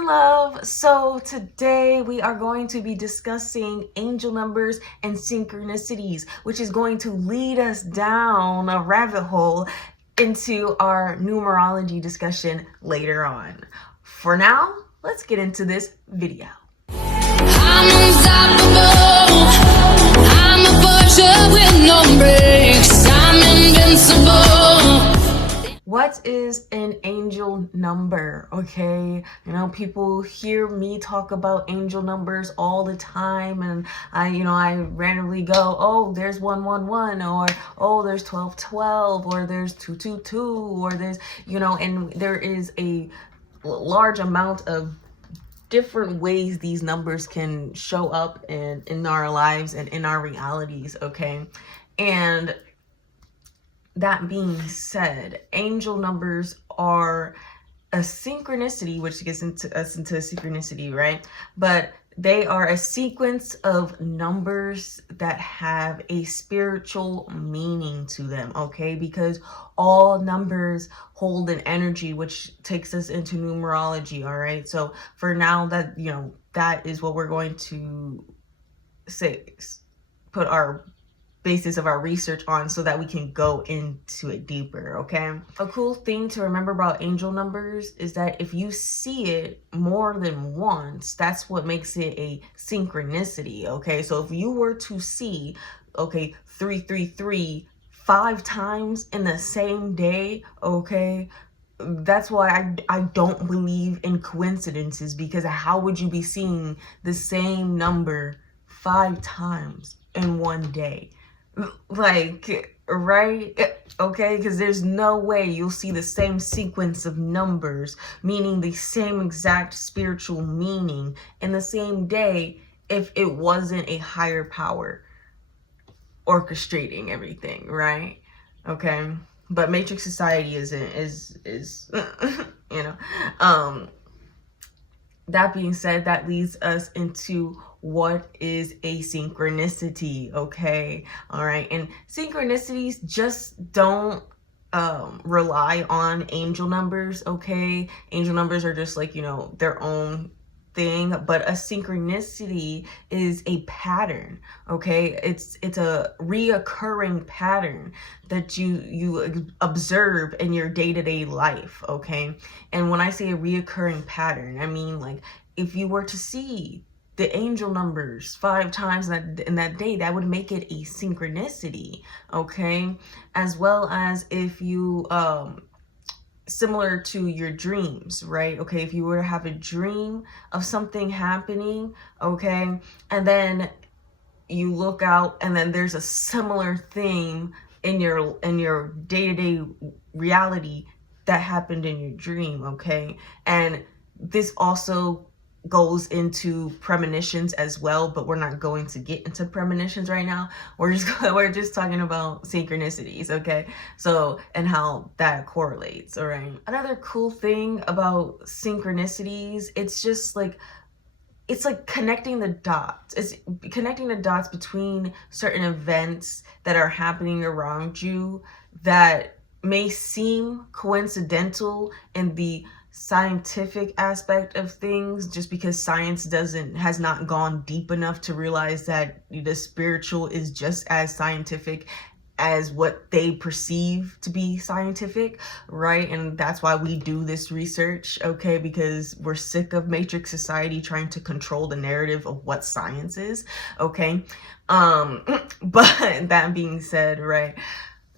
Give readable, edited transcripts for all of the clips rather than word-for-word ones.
and love. So today we are going to be discussing angel numbers and synchronicities, which is going to lead us down a rabbit hole into our numerology discussion later on. For now, let's get into this video. I'm unstoppable. I'm a fortune with no brakes. I'm invincible. What is an angel number? Okay, you know, people hear me talk about angel numbers all the time, and I randomly go, oh, there's 111, or oh, there's 1212, or there's 222, or there's, and there is a large amount of different ways these numbers can show up in our lives and in our realities. Okay, and that being said, angel numbers are a synchronicity, which gets into synchronicity, right? But they are a sequence of numbers that have a spiritual meaning to them, okay? Because all numbers hold an energy, which takes us into numerology, all right? So for now, that that is what we're going to put our basis of our research on, so that we can go into it deeper. Okay, a cool thing to remember about angel numbers is that if you see it more than once, that's what makes it a synchronicity. Okay, so if you were to see 333 5 times in the same day, okay, that's why I don't believe in coincidences, because how would you be seeing the same number 5 times in one day? Like, right? Okay, because there's no way you'll see the same sequence of numbers, meaning the same exact spiritual meaning in the same day, if it wasn't a higher power orchestrating everything, right? Okay, but matrix society is that being said, that leads us into what is a synchronicity. Okay, all right, and synchronicities just don't rely on angel numbers. Okay, angel numbers are just like their own thing, but a synchronicity is a pattern. Okay, it's a reoccurring pattern that you observe in your day-to-day life. Okay, and when I say a reoccurring pattern, I mean, like, if you were to see the angel numbers 5 times in that day, that would make it a synchronicity. Okay, as well as if you similar to your dreams, right? Okay, if you were to have a dream of something happening, okay, and then you look out and then there's a similar thing in your day-to-day reality that happened in your dream. Okay, and this also goes into premonitions as well, but we're not going to get into premonitions right now. We're just talking about synchronicities. Okay, so, and how that correlates. All right, another cool thing about synchronicities, it's like connecting the dots. It's connecting the dots between certain events that are happening around you that may seem coincidental in the scientific aspect of things, just because science has not gone deep enough to realize that the spiritual is just as scientific as what they perceive to be scientific, right? And that's why we do this research, okay, because we're sick of matrix society trying to control the narrative of what science is. Okay, but that being said, right,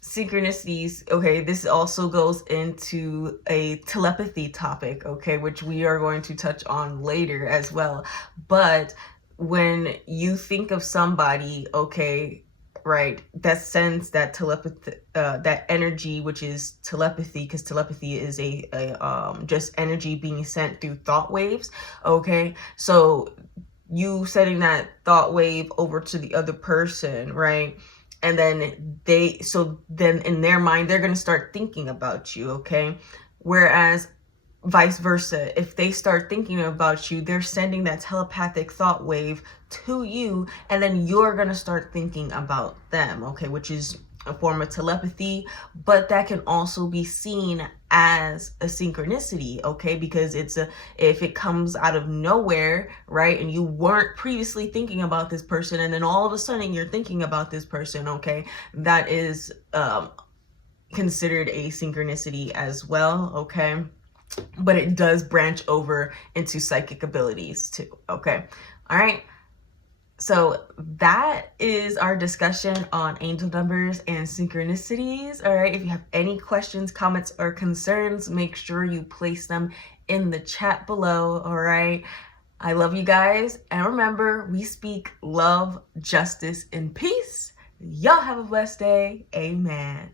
synchronicities, okay, this also goes into a telepathy topic, okay, which we are going to touch on later as well. But when you think of somebody, okay, right, that sends that telepathy, that energy, which is telepathy, because telepathy is a just energy being sent through thought waves. Okay, so you sending that thought wave over to the other person, right? And then then in their mind, they're going to start thinking about you. Okay, whereas vice versa, if they start thinking about you, they're sending that telepathic thought wave to you, and then you're going to start thinking about them. Okay, which is a form of telepathy, but that can also be seen as a synchronicity, okay? Because if it comes out of nowhere, right, and you weren't previously thinking about this person, and then all of a sudden you're thinking about this person, okay, that is considered a synchronicity as well, okay? But it does branch over into psychic abilities too, okay? All right. So that is our discussion on angel numbers and synchronicities. All right. If you have any questions, comments, or concerns, make sure you place them in the chat below. All right. I love you guys. And remember, we speak love, justice, and peace. Y'all have a blessed day. Amen.